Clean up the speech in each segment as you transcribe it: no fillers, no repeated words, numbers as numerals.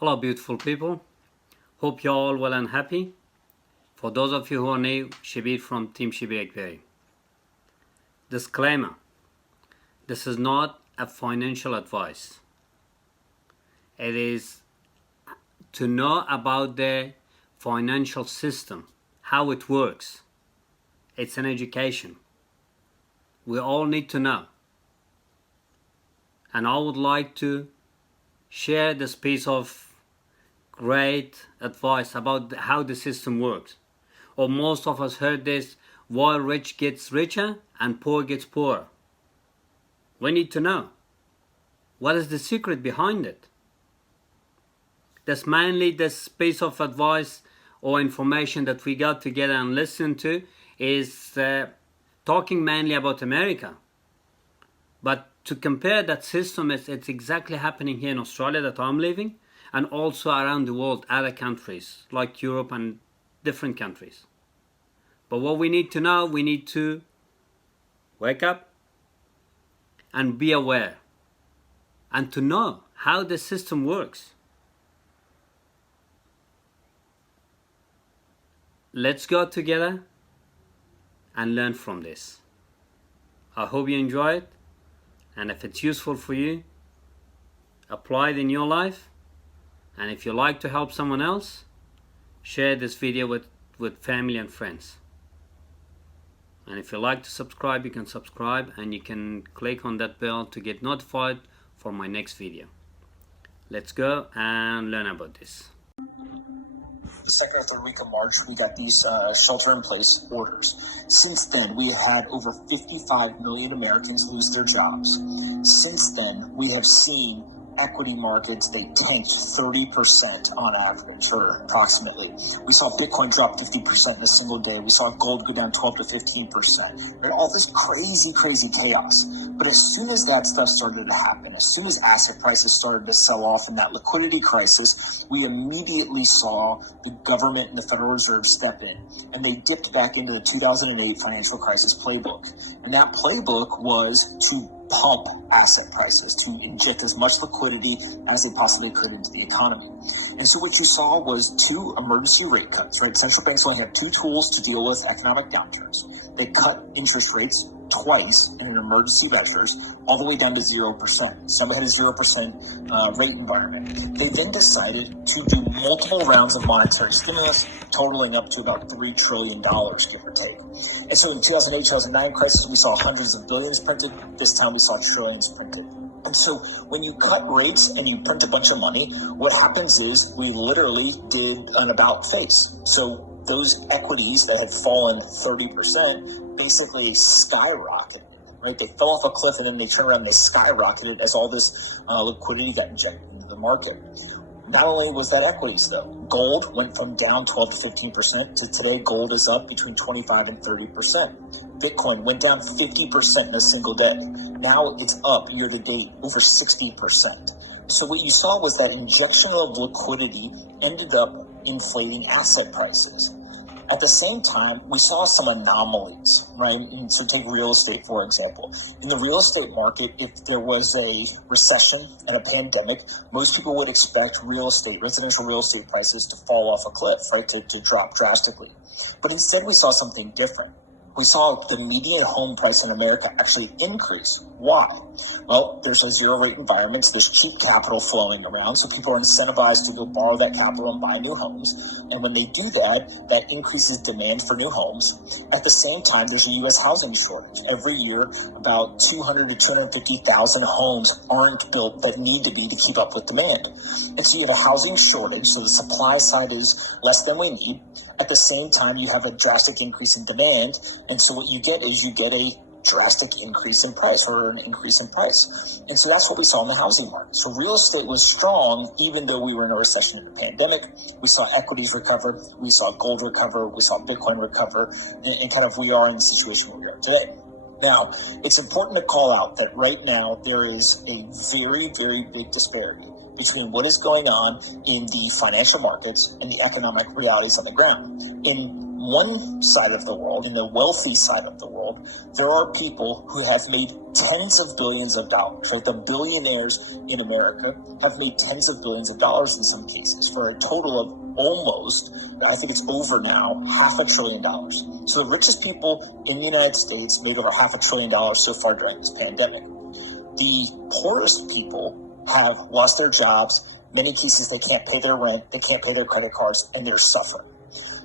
Hello, beautiful people. Hope you're all well and happy. For those of you who are new, Shabir from Team Shabir Akbari. Disclaimer: this is not a financial advice. It is to know about the financial system, how it works. It's an education. We all need to know. And I would like to share this piece of great advice about how the system works. Or most of us heard this: why rich gets richer and poor gets poorer. We need to know what is the secret behind it. That's mainly this piece of advice or information that we got together and listened to is talking mainly about America. But to compare that system, it's exactly happening here in Australia that I'm living, and also around the world, other countries like Europe and different countries. But what we need to know, we need to wake up and be aware and to know how the system works. Let's go together and learn from this. I hope you enjoy it, and if it's useful for you, apply it in your life. And if you like to help someone else, share this video with family and friends. And if you like to subscribe, you can subscribe and you can click on that bell to get notified for my next video. Let's go and learn about this. The second or third week of March, we got these shelter-in-place orders. Since then, we have had over 55 million Americans lose their jobs. Since then, we have seen equity markets, they tanked 30% on average, or approximately. We saw Bitcoin drop 50% in a single day. We saw gold go down 12 to 15%. All this crazy chaos. But as soon as that stuff started to happen, as soon as asset prices started to sell off in that liquidity crisis, we immediately saw the government and the Federal Reserve step in, and they dipped back into the 2008 financial crisis playbook. And that playbook was to pump asset prices, to inject as much liquidity as they possibly could into the economy. And so what you saw was two emergency rate cuts, right? Central banks only have two tools to deal with economic downturns. They cut interest rates twice in an emergency measures, all the way down to 0%. Some had a 0% rate environment. They then decided to do multiple rounds of monetary stimulus, totaling up to about $3 trillion, give or take. And so in 2008, 2009 crisis, we saw hundreds of billions printed. This time we saw trillions printed. And so when you cut rates and you print a bunch of money, what happens is we literally did an about face. So those equities that had fallen 30% basically skyrocketed, right? They fell off a cliff and then they turned around and they skyrocketed as all this liquidity got injected into the market. Not only was that equities though, gold went from down 12 to 15% to today gold is up between 25 and 30%. Bitcoin went down 50% in a single day. Now it's up year to date over 60%. So what you saw was that injection of liquidity ended up inflating asset prices. At the same time, we saw some anomalies, right? And so take real estate, for example. In the real estate market, if there was a recession and a pandemic, most people would expect residential real estate prices to fall off a cliff, right? To drop drastically. But instead, we saw something different. We saw the median home price in America actually increase. Why? Well, there's a zero rate environment, so there's cheap capital flowing around, so people are incentivized to go borrow that capital and buy new homes. And when they do that, that increases demand for new homes. At the same time, there's a U.S. housing shortage. Every year, about 200 to 250,000 homes aren't built that need to be to keep up with demand. And so you have a housing shortage, so the supply side is less than we need. At the same time, you have a drastic increase in demand, and so what you get is you get a drastic increase in price, or an increase in price. And so that's what we saw in the housing market. So real estate was strong, even though we were in a recession in the pandemic. We saw equities recover, we saw gold recover, we saw Bitcoin recover, and kind of we are in the situation where we are today. Now, it's important to call out that right now there is a very big disparity between what is going on in the financial markets and the economic realities on the ground. In one side of the world, in the wealthy side of the world, there are people who have made tens of billions of dollars. Like the billionaires in America have made tens of billions of dollars in some cases for a total of almost, I think it's over now, $500 billion. So the richest people in the United States made over $500 billion so far during this pandemic. The poorest people have lost their jobs. Many cases, they can't pay their rent, they can't pay their credit cards, and they're suffering.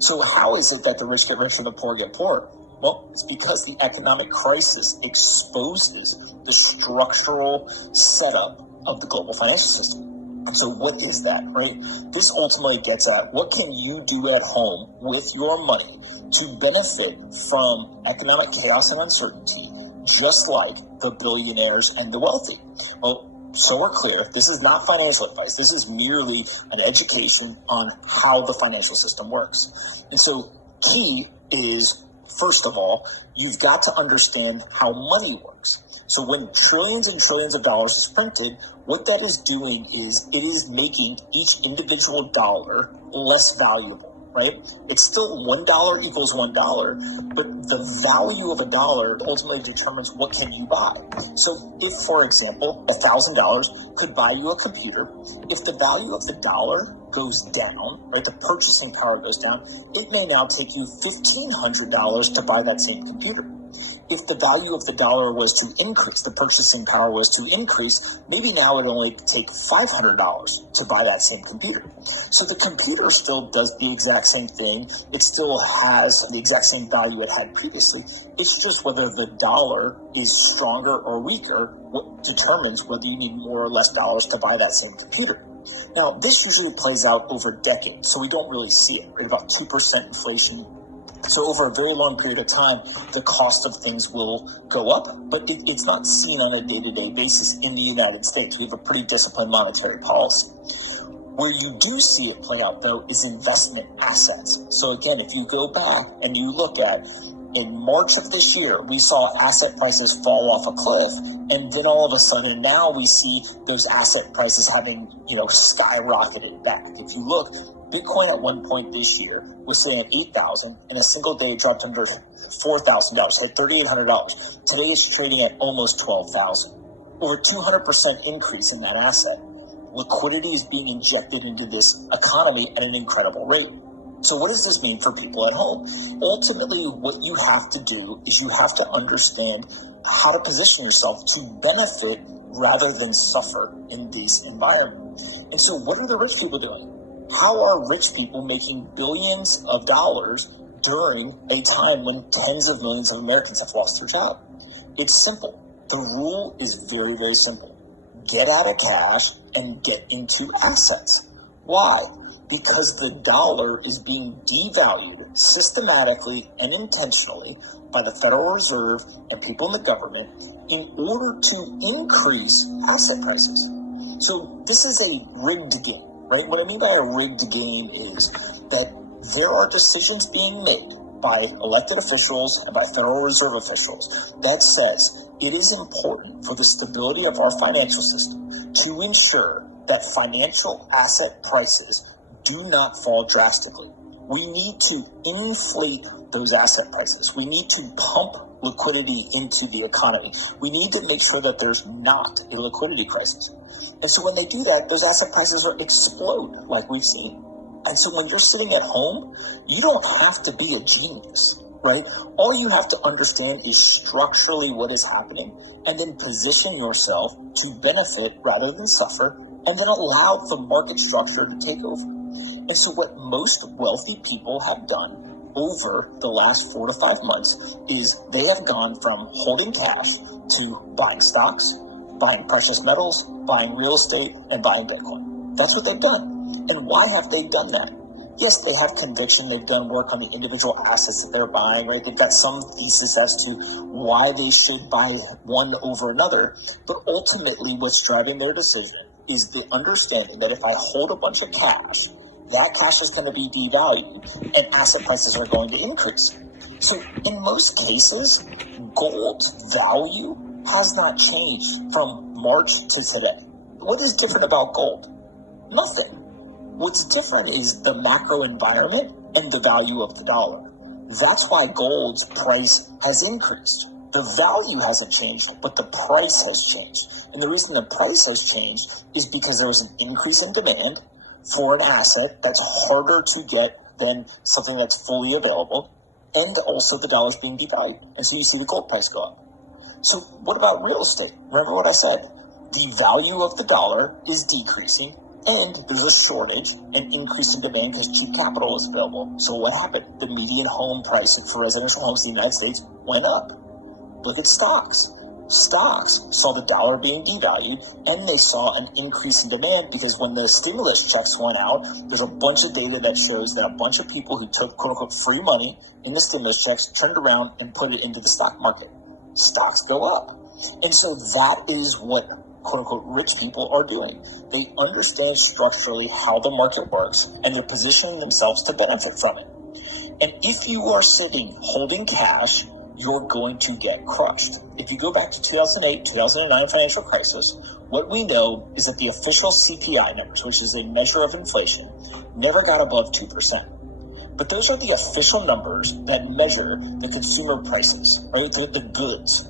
So how is it that the rich get richer and the poor get poorer? Well, it's because the economic crisis exposes the structural setup of the global financial system. And so what is that, right? This ultimately gets at what can you do at home with your money to benefit from economic chaos and uncertainty, just like the billionaires and the wealthy. Well, so we're clear, this is not financial advice. This is merely an education on how the financial system works. And so key is, first of all, you've got to understand how money works. So when trillions and trillions of dollars is printed, what that is doing is it is making each individual dollar less valuable. Right? It's still $1 equals $1, but the value of a dollar ultimately determines what can you buy. So if, for example, $1,000 could buy you a computer, if the value of the dollar goes down, right, the purchasing power goes down, it may now take you $1,500 to buy that same computer. If the value of the dollar was to increase, the purchasing power was to increase, maybe now it only take $500 to buy that same computer. So the computer still does the exact same thing. It still has the exact same value it had previously. It's just whether the dollar is stronger or weaker, what determines whether you need more or less dollars to buy that same computer. Now, this usually plays out over decades, so we don't really see it, right? About 2% inflation. So over a very long period of time, the cost of things will go up, but it's not seen on a day-to-day basis in the United States. We have a pretty disciplined monetary policy. Where you do see it play out, though, is investment assets. So again, if you go back and you look at, in March of this year, we saw asset prices fall off a cliff, and then all of a sudden now we see those asset prices having, skyrocketed back. If you look, Bitcoin at one point this year was sitting at $8,000. In a single day, it dropped under $4,000, hit $3,800. Today it's trading at almost $12,000. Over 200% increase in that asset. Liquidity is being injected into this economy at an incredible rate. So what does this mean for people at home? Ultimately, what you have to do is you have to understand how to position yourself to benefit rather than suffer in this environment. And so what are the rich people doing? How are rich people making billions of dollars during a time when tens of millions of Americans have lost their job? It's simple. The rule is very, very simple. Get out of cash and get into assets. Why? Because the dollar is being devalued systematically and intentionally by the Federal Reserve and people in the government in order to increase asset prices. So this is a rigged game. Right? What I mean by a rigged game is that there are decisions being made by elected officials and by Federal Reserve officials that says it is important for the stability of our financial system to ensure that financial asset prices do not fall drastically. We need to inflate those asset prices. We need to pump liquidity into the economy. We need to make sure that there's not a liquidity crisis. And so when they do that, those asset prices will explode like we've seen. And so when you're sitting at home, you don't have to be a genius, right? All you have to understand is structurally what is happening and then position yourself to benefit rather than suffer and then allow the market structure to take over. And so what most wealthy people have done over the last 4 to 5 months is they have gone from holding cash to buying stocks, buying precious metals, buying real estate, and buying Bitcoin. That's what they've done. And why have they done that? Yes, they have conviction. They've done work on the individual assets that they're buying, right? They've got some thesis as to why they should buy one over another. But ultimately, what's driving their decision is the understanding that if I hold a bunch of cash, that cash is going to be devalued and asset prices are going to increase. So in most cases, gold's value has not changed from March to today. What is different about gold? Nothing. What's different is the macro environment and the value of the dollar. That's why gold's price has increased. The value hasn't changed, but the price has changed. And the reason the price has changed is because there's an increase in demand for an asset that's harder to get than something that's fully available, and also the dollar's being devalued. And so you see the gold price go up. So what about real estate? Remember what I said? The value of the dollar is decreasing, and there's a shortage and increase in demand because cheap capital is available. So what happened? The median home price for residential homes in the United States went up. Look at stocks. Stocks saw the dollar being devalued, and they saw an increase in demand because when the stimulus checks went out, there's a bunch of data that shows that a bunch of people who took quote-unquote free money in the stimulus checks turned around and put it into the stock market. Stocks go up. And so that is what quote-unquote rich people are doing. They understand structurally how the market works, and they're positioning themselves to benefit from it. And if you are sitting holding cash, you're going to get crushed. If you go back to 2008, 2009 financial crisis, what we know is that the official CPI numbers, which is a measure of inflation, never got above 2%. But those are the official numbers that measure the consumer prices, right? The goods.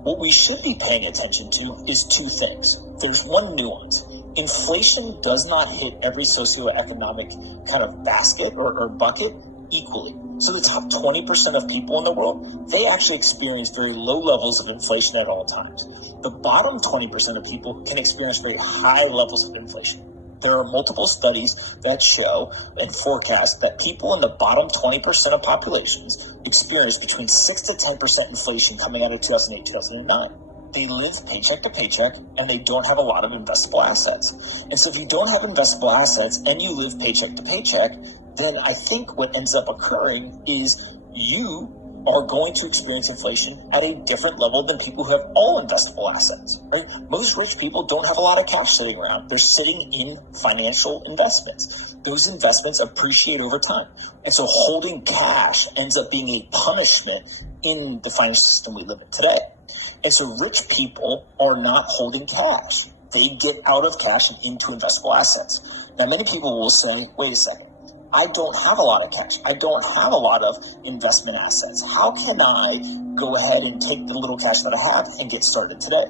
What we should be paying attention to is two things. There's one nuance. Inflation does not hit every socioeconomic kind of basket or bucket equally. So the top 20% of people in the world, they actually experience very low levels of inflation at all times. The bottom 20% of people can experience very high levels of inflation. There are multiple studies that show and forecast that people in the bottom 20% of populations experience between 6 to 10% inflation coming out of 2008, 2009. They live paycheck to paycheck, and they don't have a lot of investable assets. And so if you don't have investable assets and you live paycheck to paycheck, then I think what ends up occurring is you are going to experience inflation at a different level than people who have all investable assets. Right? Most rich people don't have a lot of cash sitting around. They're sitting in financial investments. Those investments appreciate over time. And so holding cash ends up being a punishment in the financial system we live in today. And so rich people are not holding cash. They get out of cash and into investable assets. Now, many people will say, wait a second, I don't have a lot of cash. I don't have a lot of investment assets. How can I go ahead and take the little cash that I have and get started today?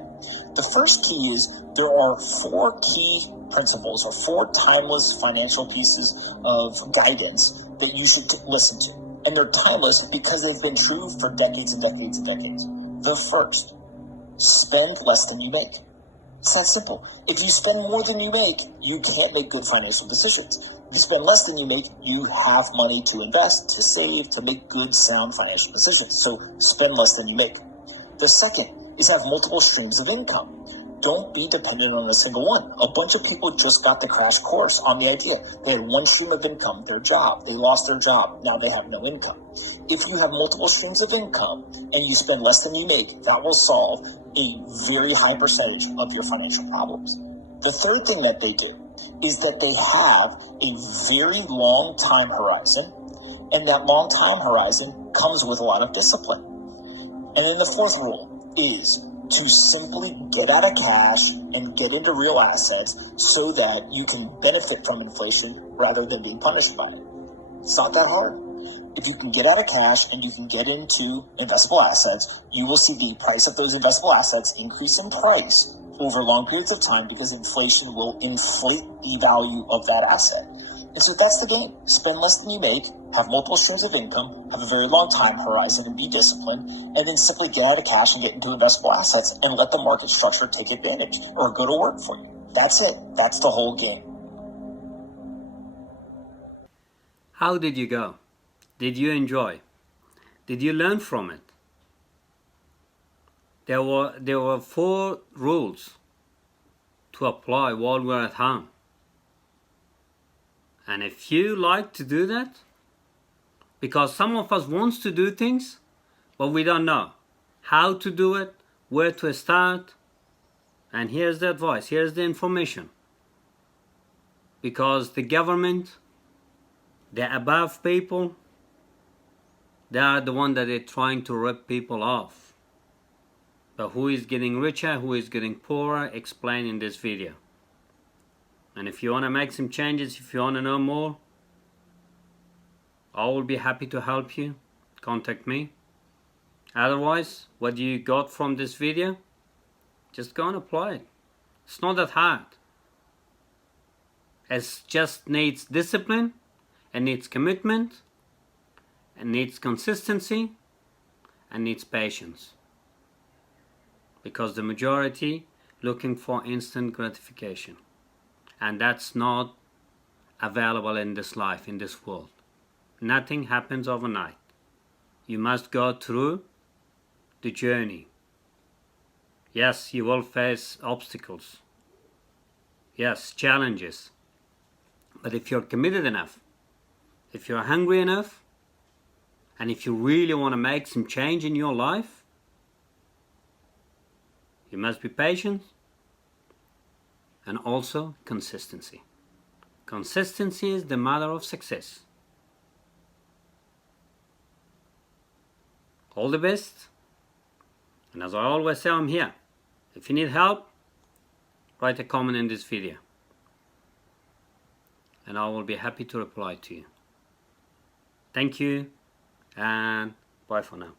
The first key is there are 4 key principles or 4 timeless financial pieces of guidance that you should listen to. And they're timeless because they've been true for decades and decades and decades. The first, spend less than you make. It's that simple. If you spend more than you make, you can't make good financial decisions. If you spend less than you make, you have money to invest, to save, to make good, sound financial decisions. So spend less than you make. The second is have multiple streams of income. Don't be dependent on a single one. A bunch of people just got the crash course on the idea. They had one stream of income, their job. They lost their job. Now they have no income. If you have multiple streams of income and you spend less than you make, that will solve a very high percentage of your financial problems. The third thing that they do is that they have a very long time horizon, and that long time horizon comes with a lot of discipline. And then the fourth rule is to simply get out of cash and get into real assets so that you can benefit from inflation rather than being punished by it. It's not that hard. If you can get out of cash and you can get into investable assets, you will see the price of those investable assets increase in price over long periods of time because inflation will inflate the value of that asset. And so that's the game. Spend less than you make, have multiple streams of income, have a very long time horizon and be disciplined, and then simply get out of cash and get into investable assets and let the market structure take advantage or go to work for you. That's it. That's the whole game. How did you go? Did you enjoy? Did you learn from it? There were 4 rules to apply while we're at home. And if you like to do that, because some of us wants to do things, but we don't know how to do it, where to start, and here's the advice, here's the information. Because the government, the above people, they are the one that are trying to rip people off. But who is getting richer, who is getting poorer, explain in this video. And if you want to make some changes, if you want to know more, I will be happy to help you. contact me. Otherwise, what you got from this video, just go and apply it. It's not that hard. It just needs discipline, and needs commitment, and needs consistency, and needs patience. Because the majority looking for instant gratification. And that's not available in this life, in this world. Nothing happens overnight. You must go through the journey. Yes, you will face obstacles. Yes, challenges. But if you're committed enough, if you're hungry enough, and if you really want to make some change in your life, you must be patient, and also consistency. Consistency is the mother of success. All the best, and as I always say, I'm here. If you need help, write a comment in this video, and I will be happy to reply to you. Thank you, and bye for now.